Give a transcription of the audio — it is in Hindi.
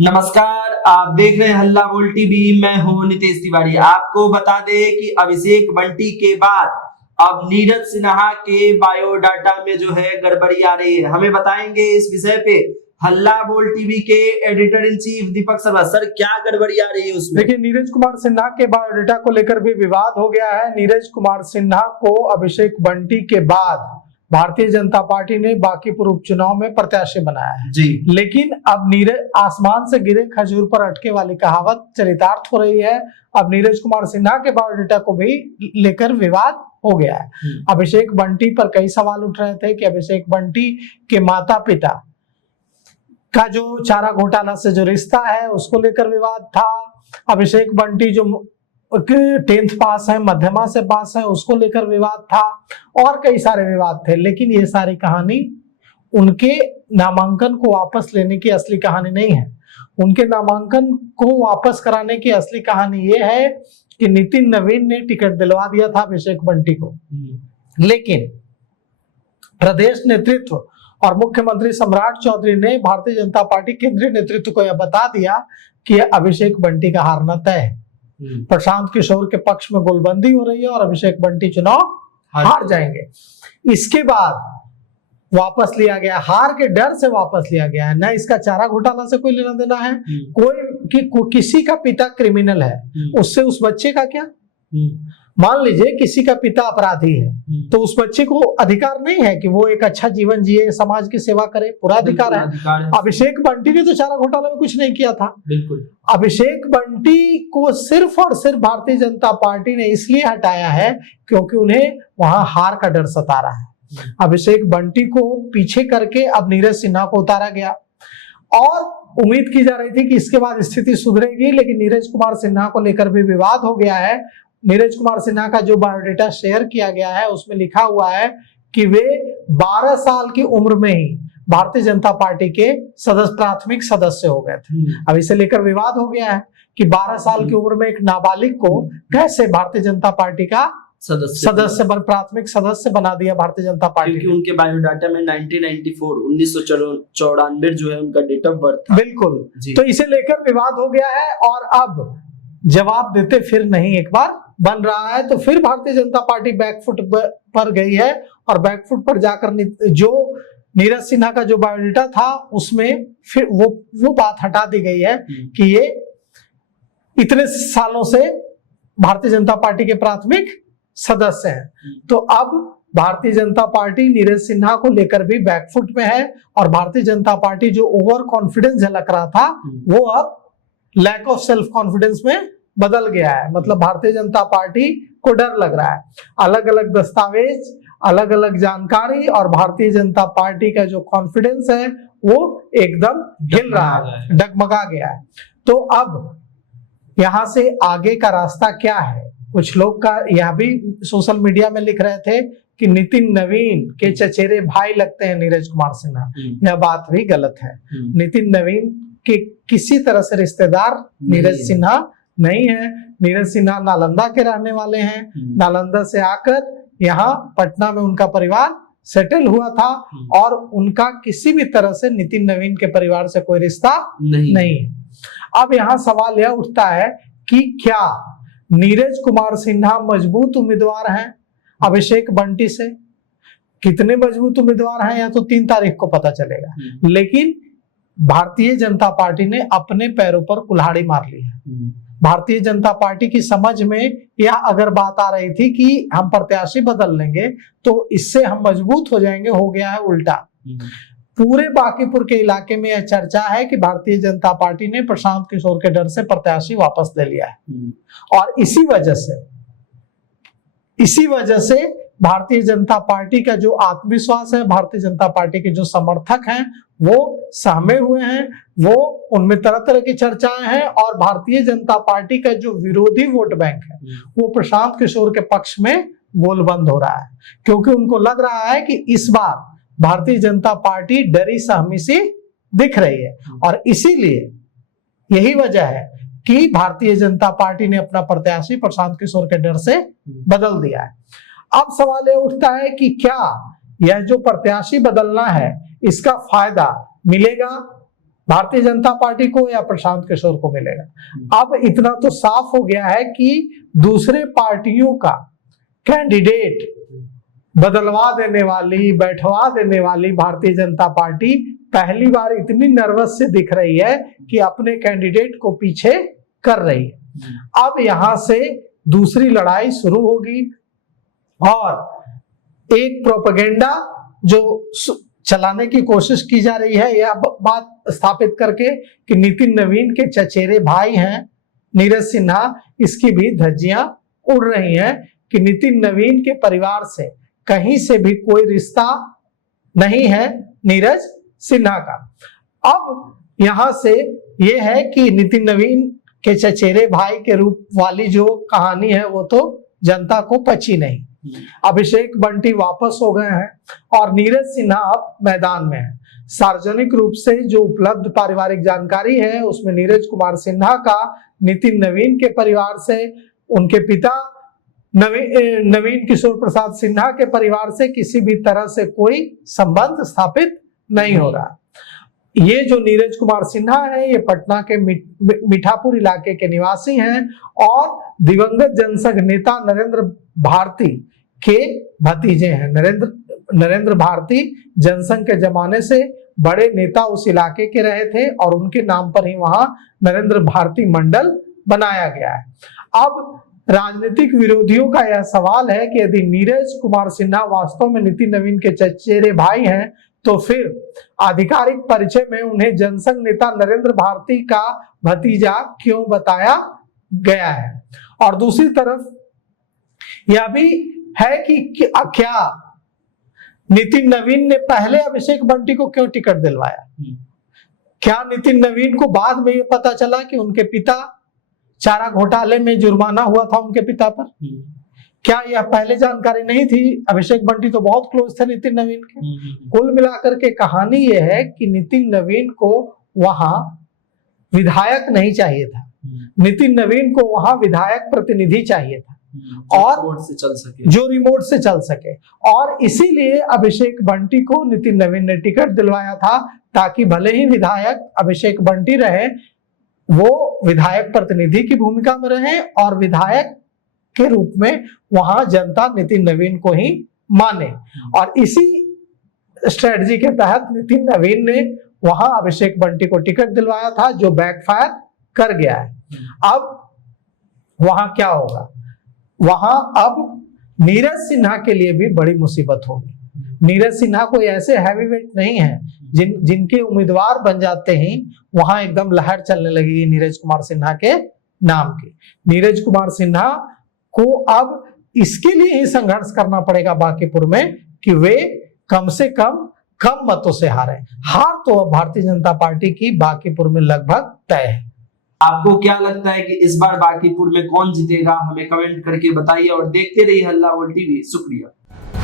नमस्कार, आप देख रहे हैं हल्ला बोल टीवी। मैं हूं नितेश तिवारी। आपको बता दें कि अभिषेक बंटी के बाद अब नीरज सिन्हा के बायोडाटा में जो है गड़बड़ी आ रही है। हमें बताएंगे इस विषय पे हल्ला बोल टीवी के editor in chief Deepak Sharma. Sir, क्या गड़बड़ी आ रही है उसमें? देखिए, नीरज कुमार सिन्हा के बायोडाटा को लेकर भी विवाद हो गया है। नीरज कुमार सिन्हा को अभिषेक बंटी के बाद भारतीय जनता पार्टी ने बांकीपुर उपचुनाव में प्रत्याशी बनाया है जी। लेकिन अब नीरज आसमान से गिरे खजूर पर अटके वाली कहावत चरितार्थ हो रही है। अब नीरज कुमार सिन्हा के बायोडाटा को भी लेकर विवाद हो गया है। अभिषेक बंटी पर कई सवाल उठ रहे थे कि अभिषेक बंटी के माता पिता का जो चारा घोटाला से जो रिश्ता है उसको लेकर विवाद था। अभिषेक बंटी जो 10th पास है, मध्यमा से पास है, उसको लेकर विवाद था और कई सारे विवाद थे। लेकिन ये सारी कहानी उनके नामांकन को वापस लेने की असली कहानी नहीं है। उनके नामांकन को वापस कराने की असली कहानी ये है कि नितिन नवीन ने टिकट दिलवा दिया था अभिषेक बंटी को, लेकिन प्रदेश नेतृत्व और मुख्यमंत्री सम्राट चौधरी ने भारतीय जनता पार्टी केंद्रीय नेतृत्व को यह बता दिया कि अभिषेक बंटी का हारना तय है। प्रशांत किशोर के पक्ष में गोलबंदी हो रही है और अभिषेक बंटी चुनाव हार जाएंगे। इसके बाद वापस लिया गया, हार के डर से वापस लिया गया है। न इसका चारा घोटाला से कोई लेना देना है, किसी का पिता क्रिमिनल है, उससे उस बच्चे का क्या? मान लीजिए किसी का पिता अपराधी है तो उस बच्चे को अधिकार नहीं है कि वो एक अच्छा जीवन जिए, समाज की सेवा करे? पूरा अधिकार है। अभिषेक बंटी ने तो चारा घोटाला में कुछ नहीं किया था। बिल्कुल। अभिषेक बंटी को सिर्फ और सिर्फ भारतीय जनता पार्टी ने इसलिए हटाया है क्योंकि उन्हें वहां हार का डर सता रहा है। अभिषेक बंटी को पीछे करके अब नीरज सिन्हा को उतारा गया और उम्मीद की जा रही थी कि इसके बाद स्थिति सुधरेगी, लेकिन नीरज कुमार सिन्हा को लेकर भी विवाद हो गया है। नीरज कुमार सिन्हा का जो बायोडाटा शेयर किया गया है उसमें लिखा हुआ है कि वे 12 साल की उम्र में ही भारतीय जनता पार्टी के प्राथमिक सदस्य हो गए थे। अब इसे लेकर विवाद हो गया है कि 12 साल की उम्र में एक नाबालिग को कैसे भारतीय जनता पार्टी का सदस्य प्राथमिक सदस्य बना दिया भारतीय जनता पार्टी। क्योंकि उनके बायोडाटा में 1994 जो है उनका डेट ऑफ बर्थ था। बिल्कुल। तो इसे लेकर विवाद हो गया है और अब जवाब देते फिर नहीं एक बार बन रहा है। तो फिर भारतीय जनता पार्टी बैकफुट पर गई है और बैकफुट पर जाकर जो नीरज सिन्हा का जो बायोडाटा था उसमें फिर वो बात हटा दी गई है कि ये इतने सालों से भारतीय जनता पार्टी के प्राथमिक सदस्य हैं। तो अब भारतीय जनता पार्टी नीरज सिन्हा को लेकर भी बैकफुट में है और भारतीय जनता पार्टी जो ओवर कॉन्फिडेंस झलक रहा था वो अब लैक ऑफ सेल्फ कॉन्फिडेंस में बदल गया है। मतलब भारतीय जनता पार्टी को डर लग रहा है। अलग अलग दस्तावेज, अलग अलग जानकारी और भारतीय जनता पार्टी का जो कॉन्फिडेंस है वो एकदम हिल रहा है, डगमगा गया है। तो अब यहां से आगे का रास्ता क्या है? कुछ लोग का यह भी सोशल मीडिया में लिख रहे थे कि नितिन नवीन के चचेरे भाई लगते हैं नीरज कुमार सिन्हा। यह बात भी गलत है। नितिन नवीन के किसी तरह से रिश्तेदार नीरज सिन्हा नहीं है। नीरज सिन्हा नालंदा के रहने वाले हैं। नालंदा से आकर यहाँ पटना में उनका परिवार सेटल हुआ था और उनका किसी भी तरह से नितिन नवीन के परिवार से कोई रिश्ता नहीं है। अब यहाँ सवाल यह उठता है कि क्या नीरज कुमार सिन्हा मजबूत उम्मीदवार हैं अभिषेक बंटी से? कितने मजबूत उम्मीदवार हैं यह तो 3 तारीख को पता चलेगा। लेकिन भारतीय जनता पार्टी ने अपने पैरों पर कुल्हाड़ी मार ली है। भारतीय जनता पार्टी की समझ में यह अगर बात आ रही थी कि हम प्रत्याशी बदल लेंगे तो इससे हम मजबूत हो जाएंगे, हो गया है उल्टा। पूरे बांकीपुर के इलाके में यह चर्चा है कि भारतीय जनता पार्टी ने प्रशांत किशोर के डर से प्रत्याशी वापस ले लिया है और इसी वजह से भारतीय जनता पार्टी का जो आत्मविश्वास है, भारतीय जनता पार्टी के जो समर्थक हैं वो सहमे हुए हैं, वो उनमें तरह तरह की चर्चाएं हैं और भारतीय जनता पार्टी का जो विरोधी वोट बैंक है वो प्रशांत किशोर के पक्ष में गोलबंद हो रहा है, क्योंकि उनको लग रहा है कि इस बार भारतीय जनता पार्टी डरी सहमी सी दिख रही है और इसीलिए यही वजह है कि भारतीय जनता पार्टी ने अपना प्रत्याशी प्रशांत किशोर के डर से बदल दिया है। अब सवाल यह उठता है कि क्या यह जो प्रत्याशी बदलना है इसका फायदा मिलेगा भारतीय जनता पार्टी को या प्रशांत किशोर को मिलेगा। अब इतना तो साफ हो गया है कि दूसरे पार्टियों का कैंडिडेट बदलवा देने वाली, बैठवा देने वाली भारतीय जनता पार्टी पहली बार इतनी नर्वस से दिख रही है कि अपने कैंडिडेट को पीछे कर रही है। अब यहां से दूसरी लड़ाई शुरू होगी और एक प्रोपेगेंडा जो चलाने की कोशिश की जा रही है, यह बात स्थापित करके कि नितिन नवीन के चचेरे भाई हैं नीरज सिन्हा, इसकी भी धज्जियां उड़ रही हैं कि नितिन नवीन के परिवार से कहीं से भी कोई रिश्ता नहीं है नीरज सिन्हा का। अब यहां से यह है कि नितिन नवीन के चचेरे भाई के रूप वाली जो कहानी है वो तो जनता को पची नहीं। अभिषेक बंटी वापस हो गए हैं और नीरज सिन्हा अब मैदान में है। सार्वजनिक रूप से जो उपलब्ध पारिवारिक जानकारी है उसमें नीरज कुमार सिन्हा का नितिन नवीन के परिवार से, उनके पिता नवीन किशोर प्रसाद सिन्हा के परिवार से किसी भी तरह से कोई संबंध स्थापित नहीं हो रहा। ये जो नीरज कुमार सिन्हा है ये पटना के मीठापुर इलाके के निवासी हैं और दिवंगत जनसंघ नेता नरेंद्र भारती के भतीजे हैं। नरेंद्र भारती जनसंघ के जमाने से बड़े नेता उस इलाके के रहे थे और उनके नाम पर ही वहां नरेंद्र भारती मंडल बनाया गया है। अब राजनीतिक विरोधियों का यह सवाल है कि यदि नीरज कुमार सिन्हा वास्तव में नितिन नवीन के चचेरे भाई हैं तो फिर आधिकारिक परिचय में उन्हें जनसंघ नेता नरेंद्र भारती का भतीजा क्यों बताया गया है। और दूसरी तरफ यह भी है कि क्या नितिन नवीन ने पहले अभिषेक बंटी को क्यों टिकट दिलवाया। क्या नितिन नवीन को बाद में ये पता चला कि उनके पिता चारा घोटाले में जुर्माना हुआ था उनके पिता पर? क्या यह पहले जानकारी नहीं थी? अभिषेक बंटी तो बहुत क्लोज थे नितिन नवीन के। कुल मिलाकर के कहानी यह है कि नितिन नवीन को वहां विधायक नहीं चाहिए था, नितिन नवीन को वहां विधायक प्रतिनिधि चाहिए था और जो रिमोट से चल सके और इसीलिए अभिषेक बंटी को नितिन नवीन ने टिकट दिलवाया था ताकि भले ही विधायक अभिषेक बंटी रहे, वो विधायक प्रतिनिधि की भूमिका में रहे और विधायक के रूप में वहां जनता नितिन नवीन को ही माने। और इसी स्ट्रेटजी के तहत नितिन नवीन ने वहां अभिषेक बंटी को टिकट दिलवाया था जो बैकफायर कर गया है। अब वहां क्या होगा? वहां अब नीरज सिन्हा के लिए भी बड़ी मुसीबत होगी। नीरज सिन्हा कोई ऐसे हैवीवेट नहीं है जिनके उम्मीदवार बन जाते ही वहां एकदम लहर चलने लगेगी नीरज कुमार सिन्हा के नाम की। नीरज कुमार सिन्हा को अब इसके लिए ही संघर्ष करना पड़ेगा बांकीपुर में कि वे कम से कम मतों से हारे। हार तो अब भारतीय जनता पार्टी की बांकीपुर में लगभग तय है। आपको क्या लगता है कि इस बार बांकीपुर में कौन जीतेगा? हमें कमेंट करके बताइए और देखते रहिए हल्ला बोल टीवी। शुक्रिया।